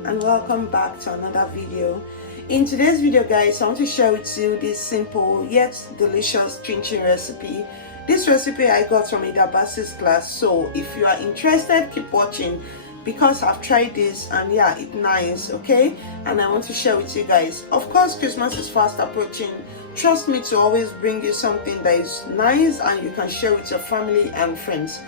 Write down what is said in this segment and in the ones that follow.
everyone, and welcome back to another video. In today's video, guys, I want to share with you this simple yet delicious chinchin recipe. This recipe I got from Ida Bass's class, so if you are interested, keep watching because I've tried this and yeah, it's nice, okay? And I want to share with you guys. Of course, Christmas is fast approaching. Trust me to always bring you something that is nice and you can share with your family and friends.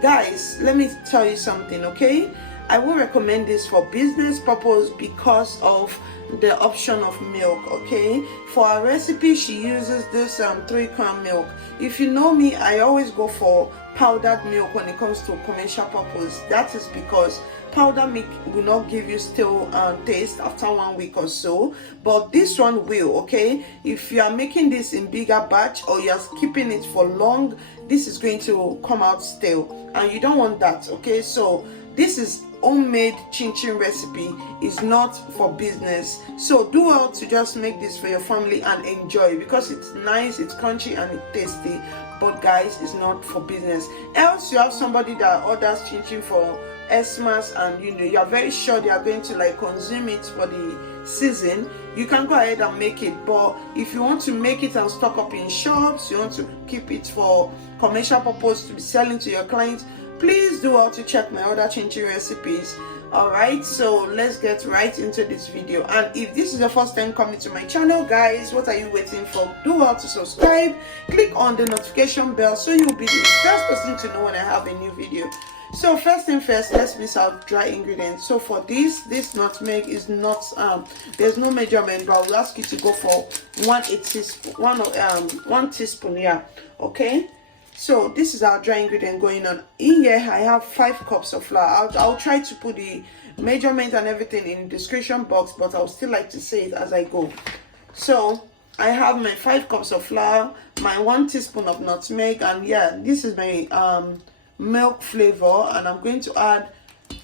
Guys, let me tell you something, okay? I will recommend this for business purpose because of the option of milk, okay? For our recipe, she uses this 3-crown milk. If you know me, I always go for powdered milk when it comes to commercial purpose. That is because powdered milk will not give you still taste after 1 week or so, but this one will, okay? If you are making this in bigger batch or you are keeping it for long, this is going to come out stale and you don't want that, okay? So this is homemade chinchin recipe, is not for business, so do well to just make this for your family and enjoy because it's nice, it's crunchy and it's tasty. But guys, it's not for business. Else you have somebody that orders chinchin for XMAS and you are very sure they are going to like consume it for the season, you can go ahead and make it. But if you want to make it and stock up in shops, you want to keep it for commercial purpose to be selling to your clients, please do well to check my other chinchin recipes. Alright, so let's get right into this video. And if this is the first time coming to my channel, guys, what are you waiting for? Do well to subscribe, click on the notification bell so you'll be the first person to know when I have a new video. So first thing first, let's miss out dry ingredients. So for this nutmeg is not there's no measurement, but I will ask you to go for 1 teaspoon, yeah, okay? So this is our dry ingredient going on. In here I have 5 cups of flour. I'll try to put the measurement and everything in the description box, but I'll still like to say it as I go. So I have my 5 cups of flour, my 1 teaspoon of nutmeg, and yeah, this is my milk flavor, and I'm going to add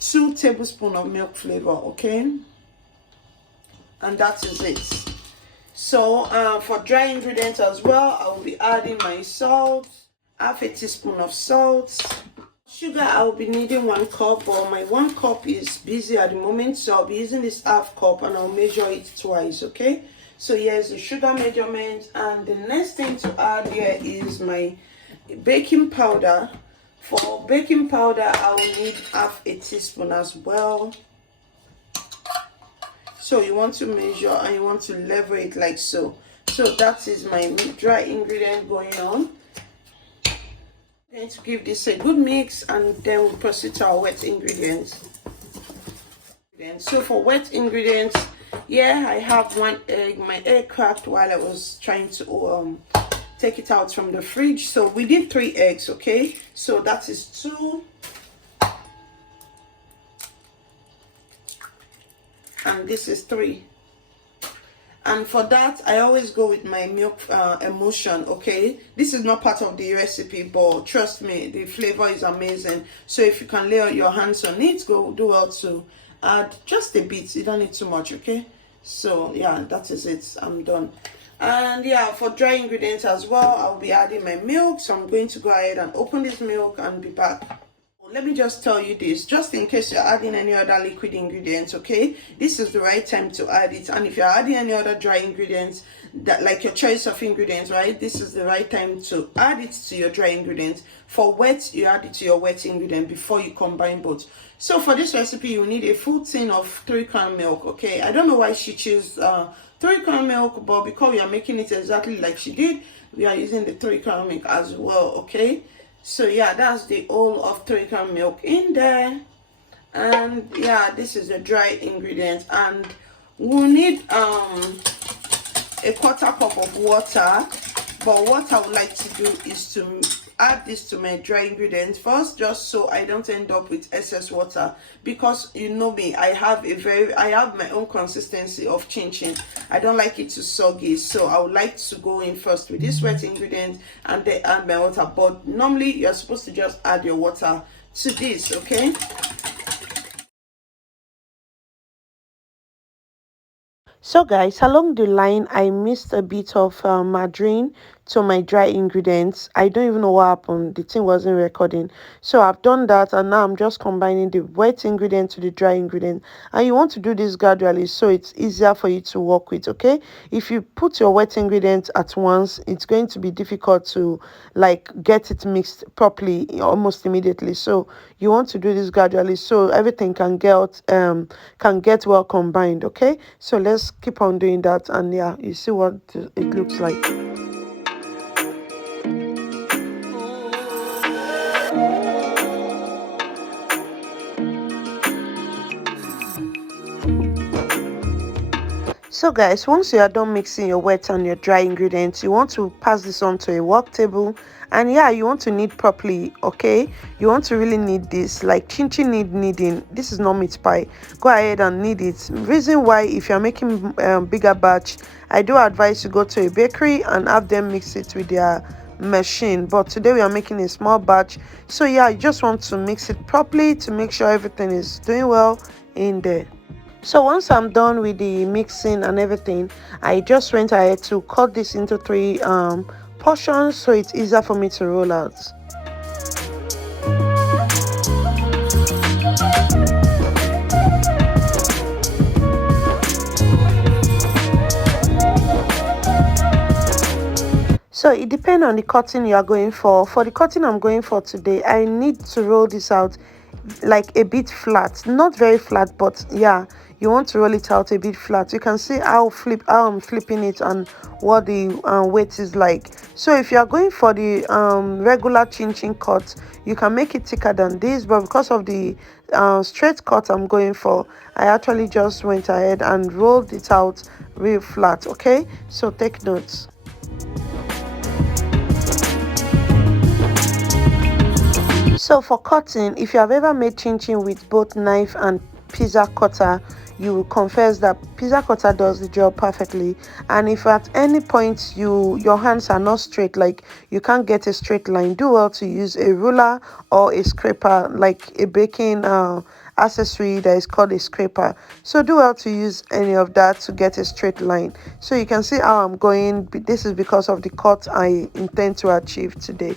2 tablespoons of milk flavor, okay? And that is it. So for dry ingredients as well, I will be adding my salt, half a teaspoon of salt. Sugar, I will be needing 1 cup, but my 1 cup is busy at the moment, so I'll be using this half cup and I'll measure it twice, okay? So here's the sugar measurement, and the next thing to add here is my baking powder. For baking powder, I will need half a teaspoon as well. So you want to measure and you want to level it like so. So that is my dry ingredient going on. I'm going to give this a good mix and then we'll proceed to our wet ingredients. So for wet ingredients, yeah, I have 1 egg. My egg cracked while I was trying to take it out from the fridge. So we did 3 eggs, okay? So that is 2. And this is 3. And for that, I always go with my milk emulsion, okay? This is not part of the recipe, but trust me, the flavor is amazing. So if you can lay your hands on it, do well to add just a bit. You don't need too much, okay? So yeah, that is it. I'm done. And yeah, for dry ingredients as well, I'll be adding my milk. So I'm going to go ahead and open this milk and be back. Let me just tell you this, just in case you're adding any other liquid ingredients, okay? This is the right time to add it. And if you're adding any other dry ingredients, that like your choice of ingredients, right? This is the right time to add it to your dry ingredients. For wet, you add it to your wet ingredient before you combine both. So for this recipe, you need a full tin of 3-crown milk, okay? I don't know why she chose 3-crown milk, but because we are making it exactly like she did, we are using the 3-crown milk as well, okay? So yeah, that's the whole of 3-crown milk in there. And yeah, this is the dry ingredient, and we'll need a 1/4 cup of water. But what I would like to do is to add this to my dry ingredients first, just so I don't end up with excess water, because you know me, I have my own consistency of chinchin. I don't like it too soggy, so I would like to go in first with this wet ingredient and then add my water. But normally you're supposed to just add your water to this, okay? So guys, along the line I missed a bit of margarine to my dry ingredients. I don't even know what happened, the thing wasn't recording. So I've done that, and now I'm just combining the wet ingredient to the dry ingredient. And you want to do this gradually so it's easier for you to work with. Okay, if you put your wet ingredients at once, it's going to be difficult to like get it mixed properly almost immediately. So you want to do this gradually so everything can get well combined. Okay, so let's keep on doing that, and yeah, you see what it looks like. So guys, once you are done mixing your wet and your dry ingredients, you want to pass this on to a work table, and yeah, you want to knead properly. Okay, you want to really knead this like chinchin need kneading. This is not meat pie. Go ahead and knead it. Reason why, if you're making bigger batch, I do advise you go to a bakery and have them mix it with their machine, but today we are making a small batch. So yeah, you just want to mix it properly to make sure everything is doing well in there. So once I'm done with the mixing and everything, I just went ahead to cut this into 3 portions so it's easier for me to roll out. So it depends on the cutting you are going for. For the cutting I'm going for today, I need to roll this out like a bit flat, not very flat, but yeah, you want to roll it out a bit flat. You can see how I'm flipping it and what the weight is like. So if you are going for the regular chin cut, you can make it thicker than this, but because of the straight cut I'm going for, I actually just went ahead and rolled it out real flat. Okay, so take notes. So for cutting, if you have ever made chinchin with both knife and pizza cutter, you will confess that pizza cutter does the job perfectly. And if at any point your hands are not straight, like you can't get a straight line, do well to use a ruler or a scraper, like a baking accessory that is called a scraper. So do well to use any of that to get a straight line. So you can see how I'm going. This is because of the cut I intend to achieve today.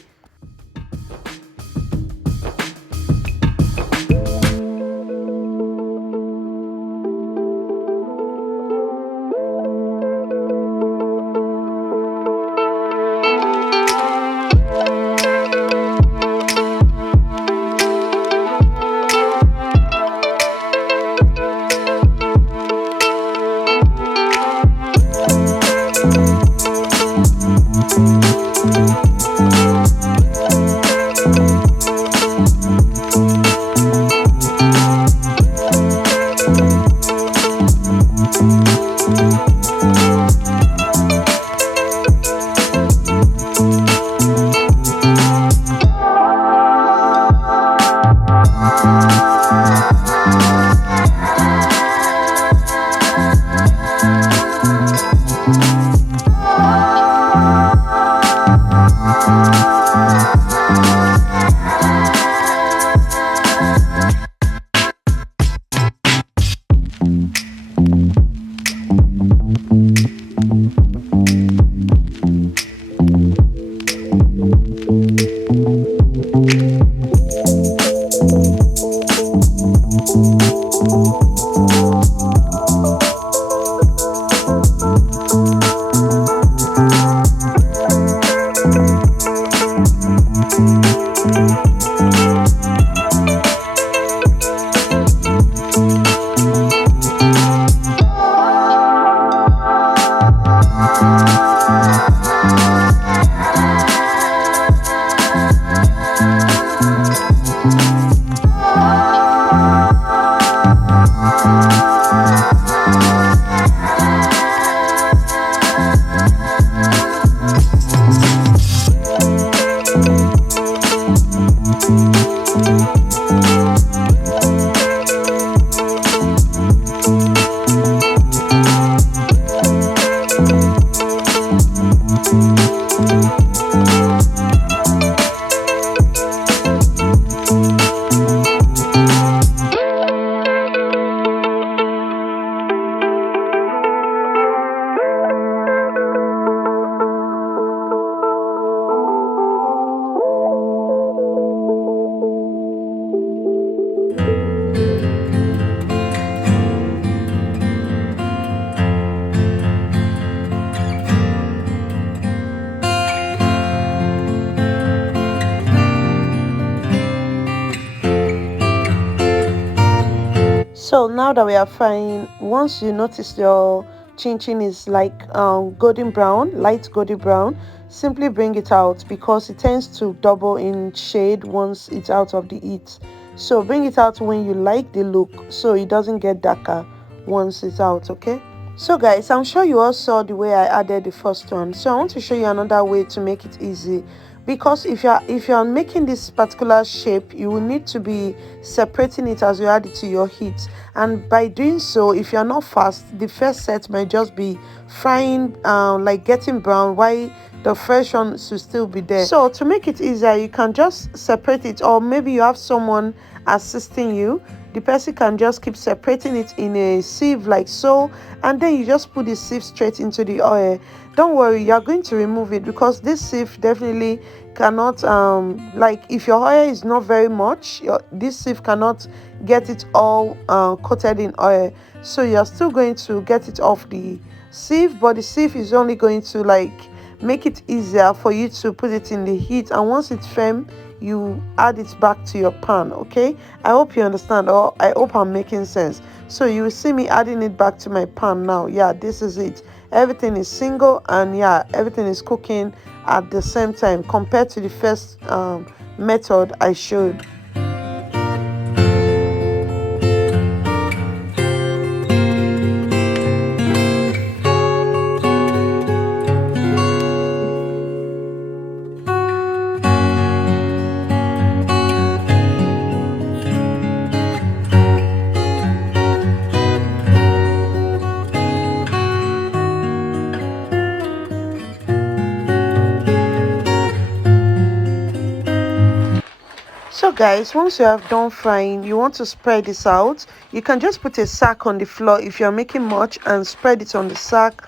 So now that we are frying, once you notice your chinchin is like golden brown, light golden brown, simply bring it out because it tends to double in shade once it's out of the heat. So bring it out when you like the look so it doesn't get darker once it's out. Okay, so guys, I'm sure you all saw the way I added the first one, so I want to show you another way to make it easy. Because if you're making this particular shape, you will need to be separating it as you add it to your heat, and by doing so, if you're not fast, the first set might just be frying like getting brown while the fresh one should still be there. So to make it easier, you can just separate it, or maybe you have someone assisting you. The person can just keep separating it in a sieve like so, and then you just put the sieve straight into the oil. Don't worry, you're going to remove it because this sieve definitely cannot like if your oil is not very much, this sieve cannot get it all coated in oil, so you're still going to get it off the sieve, but the sieve is only going to like make it easier for you to put it in the heat, and once it's firm, you add it back to your pan. Okay, I hope you understand, or I hope I'm making sense. So you will see me adding it back to my pan now. Yeah, this is it. Everything is single, and yeah, everything is cooking at the same time compared to the first method I showed. So guys, once you have done frying, you want to spread this out. You can just put a sack on the floor if you're making much and spread it on the sack.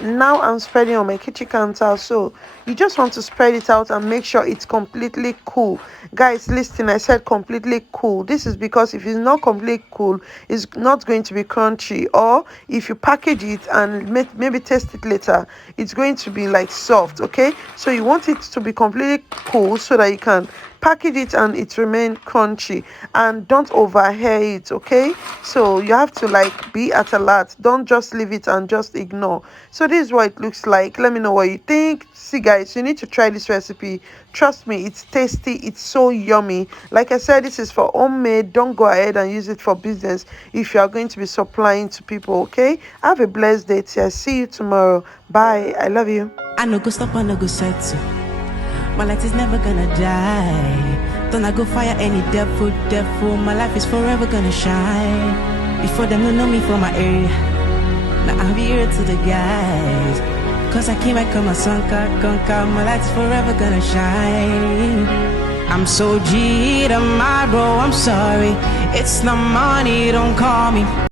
Now I'm spreading on my kitchen counter, so you just want to spread it out and make sure it's completely cool. Guys, listen, I said completely cool. This is because if it's not completely cool, it's not going to be crunchy, or if you package it and maybe taste it later, it's going to be like soft. Okay, so you want it to be completely cool so that you can package it and it remain crunchy, and don't overheat it. Okay, so you have to like be at alert, don't just leave it and just ignore. So this is what it looks like. Let me know what you think. See guys, you need to try this recipe. Trust me, it's tasty, it's so yummy. Like I said, this is for homemade. Don't go ahead and use it for business if you are going to be supplying to people. Okay, have a blessed day. I'll see you tomorrow. Bye, I love you. I no go stop, I no go settle. My light is never gonna die. Don't I go fire any devil. My life is forever gonna shine. Before them don't know me from my area, now I'll be here to the guys. Cause I came back on my son, conquer. My light is forever gonna shine. I'm so G tomorrow, I'm sorry. It's not money, don't call me.